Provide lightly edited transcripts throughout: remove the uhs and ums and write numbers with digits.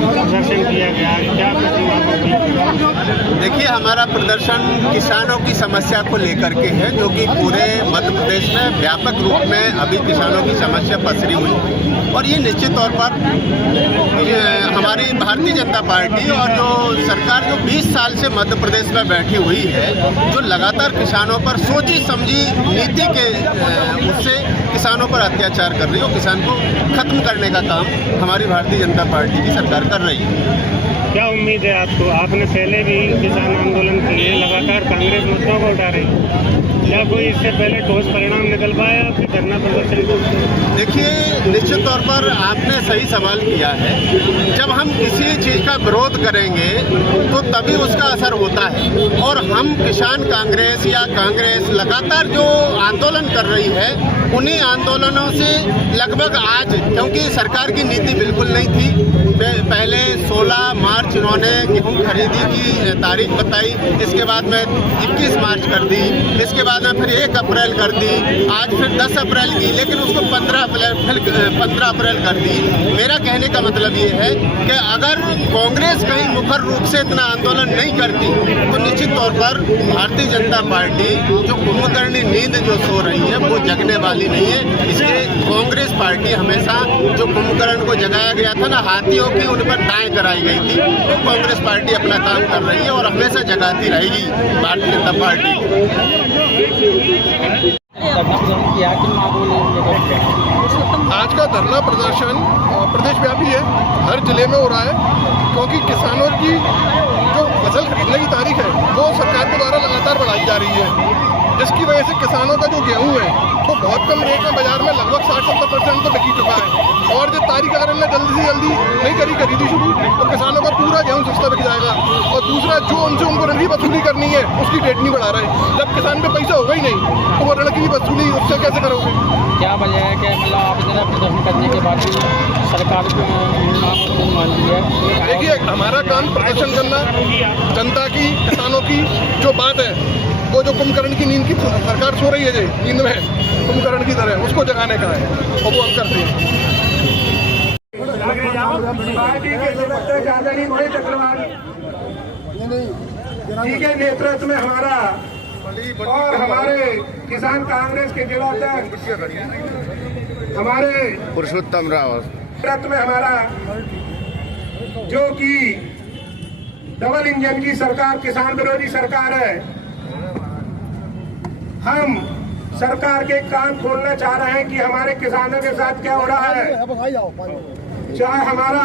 प्रदर्शन किया गया, क्या देखिए, हमारा प्रदर्शन किसानों की समस्या को लेकर के है, जो कि पूरे मध्य प्रदेश में व्यापक रूप में अभी किसानों की समस्या पसरी हुई है। और ये निश्चित तौर पर हमारी भारतीय जनता पार्टी और जो सरकार जो 20 साल से मध्य प्रदेश में बैठी हुई है, जो लगातार किसानों पर सोची समझी नीति के उससे किसानों पर अत्याचार कर रही है और किसान को खत्म करने का काम हमारी भारतीय जनता पार्टी की सरकार कर रही है। क्या उम्मीद है आपको? आपने पहले भी किसान आंदोलन किए, लगातार कांग्रेस मुद्दों को उठा रही है, क्या कोई इससे पहले ठोस परिणाम निकल पाया आपके धरना प्रदर्शन? देखिए, निश्चित तौर पर आपने सही सवाल किया है। जब हम किसी चीज़ का विरोध करेंगे तो तभी उसका असर होता है, और हम किसान कांग्रेस या कांग्रेस लगातार जो आंदोलन कर रही है, उन्हीं आंदोलनों से लगभग आज, क्योंकि सरकार की नीति बिल्कुल नहीं थी, पहले 16 मार्च उन्होंने गेहूँ खरीदी की तारीख बताई, इसके बाद में 21 मार्च कर दी, इसके बाद में फिर 1 अप्रैल कर दी, आज फिर 10 अप्रैल की, लेकिन उसको 15 अप्रैल कर दी। मेरा कहने का मतलब ये है कि अगर कांग्रेस कहीं मुखर रूप से इतना आंदोलन नहीं करती तो निश्चित तौर पर भारतीय जनता पार्टी जो कुंभकर्णी नींद जो सो रही है वो जगने वाली नहीं है। इसलिए कांग्रेस पार्टी हमेशा जो कुंभकर्ण को जगाया गया था ना, हाथियों की उन पर दाएं कराई गई थी, तो कांग्रेस पार्टी अपना काम कर रही है और हमेशा जगाती रहेगी भारतीय जनता पार्टी। आज का धरना प्रदर्शन प्रदेशव्यापी है, हर जिले में हो रहा है, क्योंकि किसानों की जो फसल खरीदने की तारीख है वो सरकार के द्वारा लगातार बढ़ाई जा रही है, जिसकी वजह से किसानों का जो गेहूं है वो बहुत कम रेट में बाजार में लगभग 60-70% तो बिक चुका है। और जो तारीख अगर हमने जल्दी से जल्दी नहीं करी खरीदी शुरू तो किसानों का पूरा गेहूं सस्ता बिक जाएगा। और दूसरा, जो उनसे उनको ऋण की वसूली करनी है उसकी डेट नहीं बढ़ा रहे। जब किसान पे पैसा होगा ही नहीं तो वो ऋण की वसूली उससे कैसे करोगे? क्या वजह है कि मतलब आप इतना प्रदर्शन करने के बाद सरकार को मान दी है? देखिए, हमारा काम प्रदर्शन करना, जनता की, किसानों की जो बात है, वो जो कुंभकर्ण की नींद की सरकार सो रही है, जो नींद में कुंभकर्ण की तरह, उसको जगाने का है और वो हम करते हैं। जी के नेतृत्व में हमारा और हमारे किसान कांग्रेस के जिलाध्यक्ष हमारे पुरुषोत्तम रावत नेतृत्व में हमारा जो कि डबल इंजन की सरकार, किसान विरोधी सरकार है, हम सरकार के कान खोलना चाह रहे हैं कि हमारे किसानों के साथ क्या हो रहा है। चाहे हमारा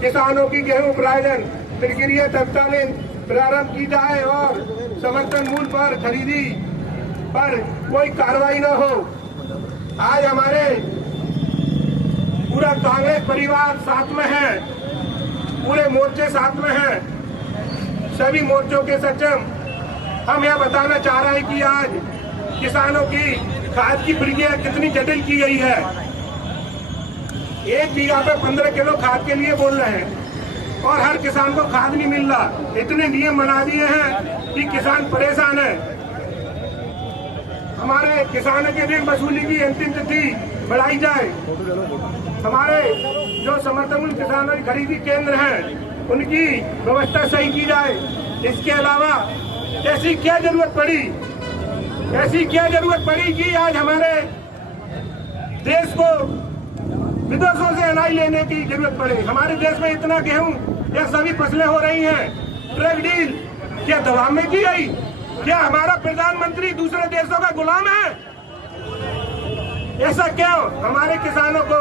किसानों की गेहूं प्रायोजन प्रक्रिया तत्कालीन प्रारंभ की जाए और समर्थन मूल्य पर खरीदी पर कोई कार्रवाई न हो। आज हमारे पूरा कांग्रेस परिवार साथ में है, पूरे मोर्चे साथ में है, सभी मोर्चों के सचिव। हम यह बताना चाह रहे हैं कि आज किसानों की खाद की प्रक्रिया कितनी जटिल की गई है। 1 बीघा पे 15 किलो खाद के लिए बोल रहे हैं और हर किसान को खाद नहीं मिल रहा। इतने नियम बना दिए हैं कि किसान परेशान है। हमारे किसानों के ऋण वसूली की अंतिम तिथि बढ़ाई जाए। हमारे जो समर्थन मूल्य किसानों की खरीदी केंद्र हैं उनकी व्यवस्था सही की जाए। इसके अलावा ऐसी क्या जरूरत पड़ी कि आज हमारे देश को विदेशों से अनाज लेने की जरूरत पड़े। हमारे देश में इतना गेहूं या सभी फसलें हो रही हैं। ट्रेड डील क्या दबाव में की गई? क्या हमारा प्रधानमंत्री दूसरे देशों का गुलाम है? ऐसा क्यों? हमारे किसानों को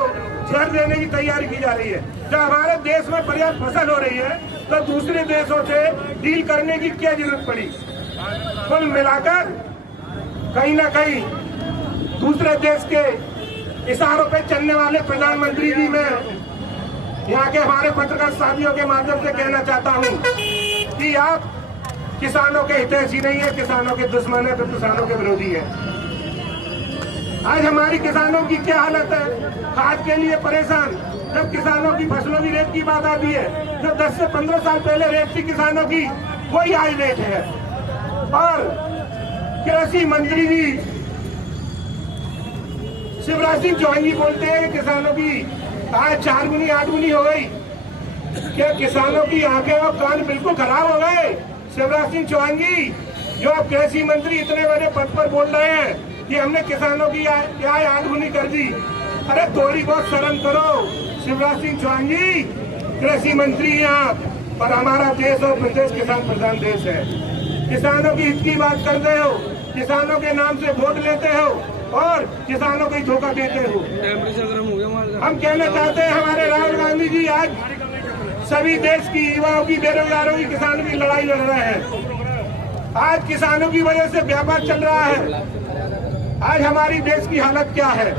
जहर देने की तैयारी की जा रही है। जब हमारे देश में पर्याप्त फसल हो रही है तो दूसरे देशों से डील करने की क्या जरूरत पड़ी? कुल मिलाकर कहीं ना कहीं दूसरे देश के इशारों पे चलने वाले प्रधानमंत्री जी, मैं यहाँ के हमारे पत्रकार साथियों के माध्यम से कहना चाहता हूँ कि आप किसानों के हितैषी नहीं है, किसानों के दुश्मन है, तो किसानों के विरोधी है। आज हमारी किसानों की क्या हालत है? खाद के लिए परेशान। जब किसानों की फसलों की रेट की बात आती है, जो 10 से 15 साल पहले रेट थी किसानों की, वही आज रेट है। और कृषि मंत्री जी शिवराज सिंह चौहान जी बोलते हैं कि किसानों की आज 4 गुनी 8 गुनी हो गई। क्या किसानों की आंखें और कान बिल्कुल खराब हो गए? शिवराज सिंह चौहान जी, जो आप कृषि मंत्री इतने बड़े पद पर बोल रहे हैं कि हमने किसानों की आय 8 गुनी कर दी। अरे थोड़ी बहुत शर्म करो शिवराज सिंह चौहान जी, कृषि मंत्री हैं आप, पर हमारा देश और प्रदेश किसान प्रधान देश है। किसानों की हित की बात करते हो, किसानों के नाम से वोट लेते हो और किसानों को धोखा देते हो। हम कहना चाहते हैं हमारे राहुल गांधी जी आज सभी देश की युवाओं की, बेरोजगारों की, किसानों की लड़ाई लड़ रहे हैं। आज किसानों की वजह से व्यापार चल रहा है। आज हमारी देश की हालत क्या है?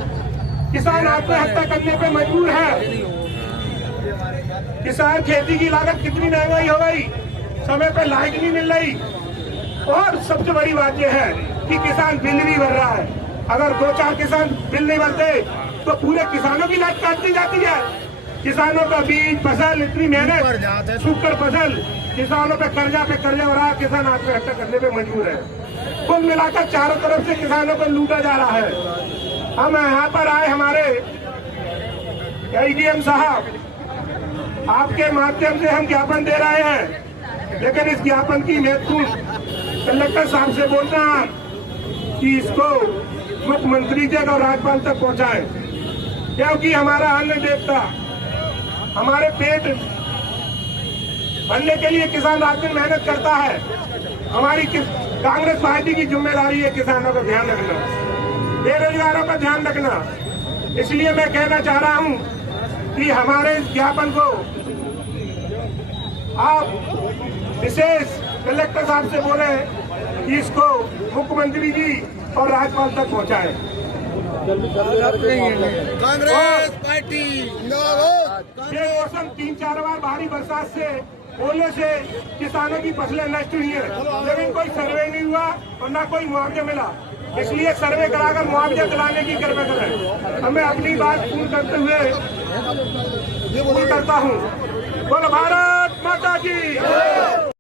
किसान आत्महत्या करने पे मजबूर है। किसान खेती की लागत कितनी महंगाई हो गई, समय पे लाइट नहीं मिल रही, और सबसे बड़ी बात यह है कि किसान बिल भी भर रहा है। अगर 2-4 किसान बिल नहीं भरते तो पूरे किसानों की लाइट काट दी जाती है। किसानों का बीज, फसल, इतनी मेहनत, सूखकर फसल, किसानों पे कर्जा हो रहा है। किसान आत्महत्या करने पे मजबूर है। कुल मिलाकर चारों तरफ से किसानों को लूटा जा रहा है। हम यहाँ पर आए, हमारे ADM साहब, आपके माध्यम से हम ज्ञापन दे रहे हैं, लेकिन इस ज्ञापन की महत्वपूर्ण कलेक्टर साहब से बोलना कि इसको मुख्यमंत्री तक और राज्यपाल तक पहुंचाएं, क्योंकि हमारा अन्न देवता, हमारे पेट भरने के लिए किसान रात दिन मेहनत करता है। हमारी कांग्रेस पार्टी की जिम्मेदारी है किसानों का ध्यान रखना, बेरोजगारों का ध्यान रखना। इसलिए मैं कहना चाह रहा हूं कि हमारे इस ज्ञापन को आप विशेष कलेक्टर साहब से बोले कि इसको मुख्यमंत्री जी और राज्यपाल तक पहुंचाएं। कांग्रेस पार्टी ये मौसम 3-4 बार भारी बरसात से, ओले से किसानों की फसलें नष्ट हुई है, लेकिन कोई सर्वे नहीं हुआ और ना कोई मुआवजा मिला। इसलिए सर्वे कराकर मुआवजा दिलाने की कृपा करें। हमें अपनी बात पूर्ण करते हुए करता हूँ। बोलो भारत माता की।